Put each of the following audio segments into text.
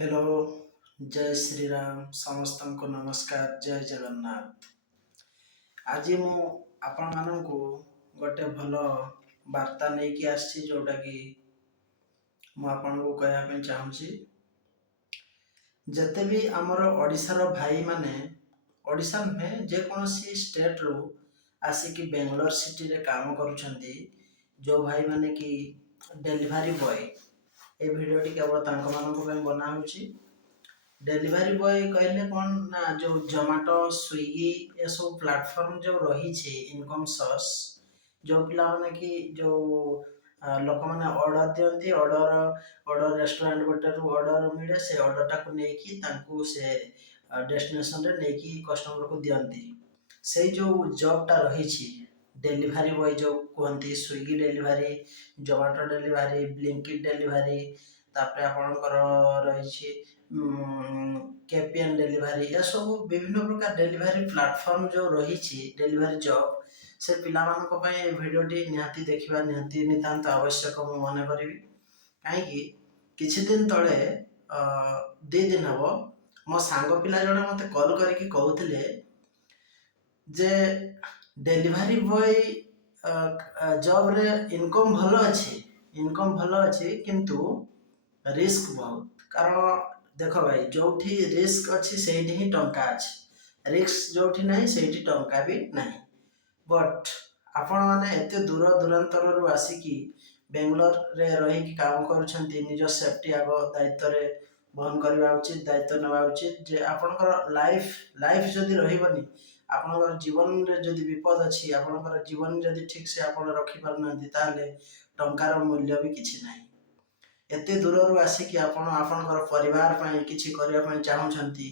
Hello जय श्री राम समस्त को नमस्कार जय जगन्नाथ। आज मु आपण मानू गोटे भल वार्ता नहीं कि आसी जोटा कि मु आपन को कहया चाहूँगी। जते भी आमर ओडिशार भाई माने ओडिशा नुहे जेकोसी स्टेट रू आसिकी बेंगलोर सिटी रे काम करुछंती जो भाई माने कि डेलीवरी बॉय ए भिडियोटी केवल तांको मानक ପାଇଁ बना होची। डेलीवरी बॉय कहले कौन ना जो जोमेटो स्विगी ये सब प्लेटफॉर्म जो रही इनकम सोर्स जो पिला माने कि जो लोक माने ऑर्डर दियंती ऑर्डर रेस्टोरेंट गोटे रु ऑर्डर मिले से ऑर्डर टाको नेकी तांको से डेस्टिनेशन रे नेकी कस्टमर को दियंती से जो जॉब टा रही डेलीवरी बॉय जो कहती Swiggy delivery Zomato delivery Blinkit delivery तापर आपणकर रही केपीएन डेलीवरी ये सब विभिन्न प्रकार डेलीवरी प्लेटफॉर्म जो रही डेलीवरी जॉब से पिला मानक पय वीडियोटी निहाती देखिबा निहाती नितांत आवश्यक मु मन करिवि। काहेकि किछि दिन तळे दी दिन हबो मो सांग पिला जणे मते कॉल करके कहउथिले जे डेलीवरी बॉय जॉब रे इनकम भलो अछि किंतु रिस्क बहुत। कारण देख भाई जोठी रिस्क अच्छी से ही टंका अच्छी रिस्क जोठी नहीं से टंका भी नहीं। बट आपण माने एते दूर दूरांतर रु आसिकी बेंगलोर रे रही काम करूछंती निज सेफ्टी आगो दायित्व रे बहन करबा उचित दायित्व नेबा उचित जे आपनकर लाइफ जदी रहिबनी आपनकर जीवन रे जदी विपद अछि आपनकर जीवन जदी ठीक से आपण रखि पारनांती ताले टंकार मूल्य भी किछि नाही। एते दूर रु आसिकी आपण आपनकर परिवार पय किछि करिया पय चाहुछंती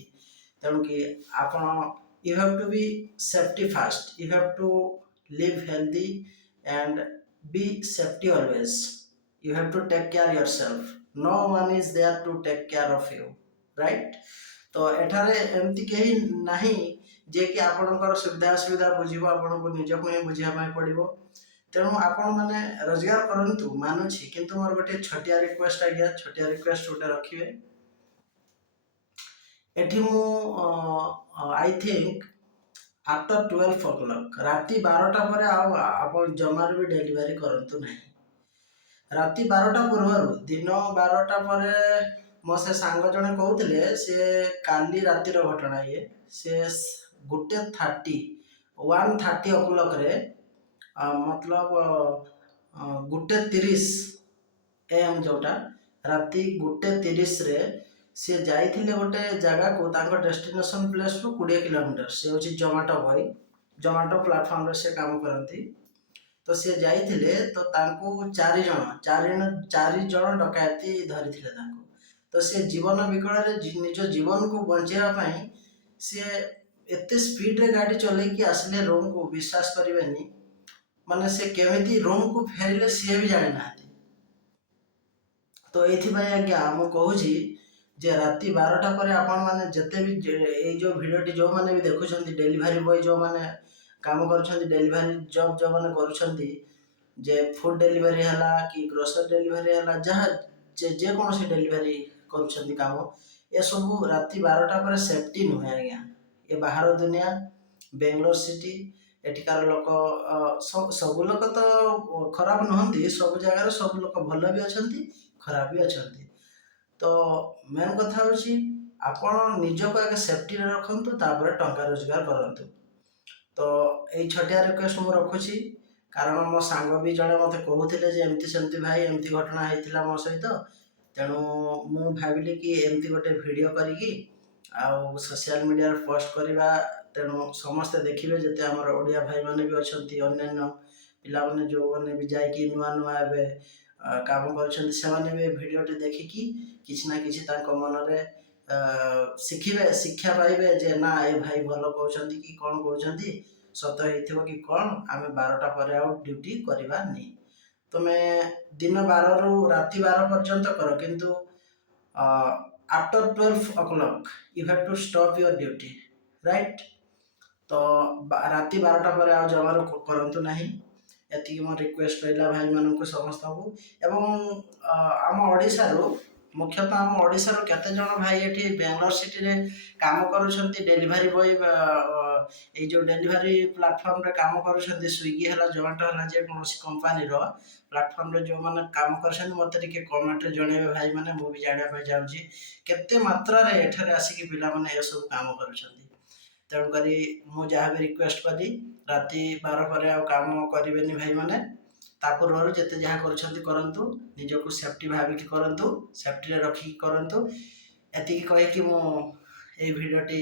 तेणु कि आपण you have to be safety first, you have to live healthy and be safety always, you have to take care yourself, no one is there to take care of you, right? तो एठारे एमती कहीं नहीं जे कि आपनकर सुविधा असुविधा बुझिबो आपनको निजको ही बुझिया पय पड़िबो। तेणु आपण माने रोजगार करंतु मानुछि किंतु मोर गोटे छोटिया रिक्वेस्ट आज्ञा छोटिया रिक्वेस्ट गोटे रखिबे एठी मु आई थिंक आफ्टर 12 o'clock राति 12टा पर आपण जमार भी डेलीवरी करंतु नहीं। राति 12टा पूर्व दिन 12टा पर मो से सांग जने कहउथिले से काली रातिर घटना ये से 1:30 o'clock रे मतलब 1:30 AM जोटा राति 1:30 रे से जाइथिले गोटे जगह को तांको डेस्टिनेशन प्लेस रु 20 किलोमीटर से होची जोमेटो बॉय जोमेटो प्लेटफॉर्म रे से काम करंती। तो से जाइथिले तो तांको 4 जण डकायती धरिथिले तांको। तो से जीवन विकल रे निज जीवन को बंचेवा पई से एते स्पीड रे गाड़ी चले कि आसले रूम को विश्वास करिवेनी माने से केमिति रूम को फेरिले से भी जाने ना। तो एथि भाई आज्ञा मु कहूची जे राति 12टा पर आपण माने जते भी ए जो वीडियोटी जो माने भी देखुछंती डेलीवरी बॉय जो माने काम करूछंती डेलीवरी जॉब जो माने करूछंती जे फूड डेलीवरी हला कि ग्रोसरी डेलीवरी हला जहा जे कोन से डेलीवरी करूछंती काम ए सब राति 12टा पर सेफ्टी नुहे आज्ञा। ए बाहर दुनिया बेंगलोर सिटी एठिकार लोक सब लोक तो खराब नहंती सब जगह सब लोक भल भी अछंती खराब भी अछंती। तो मेन कथा होची आपण निज को आगे सेफ्टी रे रखंतु तापर टंका रोजगार करंतु। तो एई छोटिया रिक्वेस्ट मु रखुची कारण मो सांग भी जणे मते कहउथिले जे एमती सेमती भाई एमती घटना हेतिला मो सहित तेणु मु भाबिली कि एमती गोटे वीडियो करिकी आउ सोशल मीडिया रे पोस्ट करबा तेणु समस्त देखिबे जते हमर ओडिया भाई माने भी अछंती अन्य पिला माने जो माने भी जाय कि नुआ नुआ एबे काम करछंती से माने भी वीडियोटी देखिकी किछि ना किछि तांको मन रे शिखिबे शिक्षा पाइबे जे ना ए भाई भलो कहउछंती कि कोन कहउछंती सत हेथिबो कि कोन आमे 12टा पर आउ ड्यूटी करबा नै। तमे दिन 12 रु राति 12 पर्यंत करो किंतु after 12 o'clock you have to stop your duty, right? तो राति 12टा पर आउ जमार करंतु नहीं एति मो रिक्वेस्ट रहला भाई मानन को समस्त को एवं आम ओडिसा रो मुख्यतः आम ओडिशार केते जण भाई एठी बेंगलोर सिटी रे काम करूछंती डेलीवरी बॉय ए जो डेलीवरी प्लेटफॉर्म रे काम करूछंती स्विगी हला जोमेटो हला जे कोनोसी कंपनी रो प्लेटफॉर्म रे जो माने काम करछन मते टिके कमेंट रे जणेबे भाई माने मु भी जानिया पे जाउची केते मात्रा रे एठारे आसी पिला माने ए सब काम करूछंती तेणु करी मु जहाँ भी रिक्वेस्ट करी राति 12 पर आ काम करेनि भाई माने ता पूर्व जिते जहाँ करंतु निजको सेफ्टी भाविक करंतु सेफ्टी रखी करंतु एति कहीकि मु ए भिडियोटी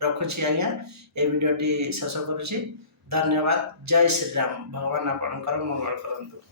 रखुछि आज्ञा ए भिडियोटी शेष करुछि धन्यवाद जय श्री राम भगवान आपणकर मंगल करंतु।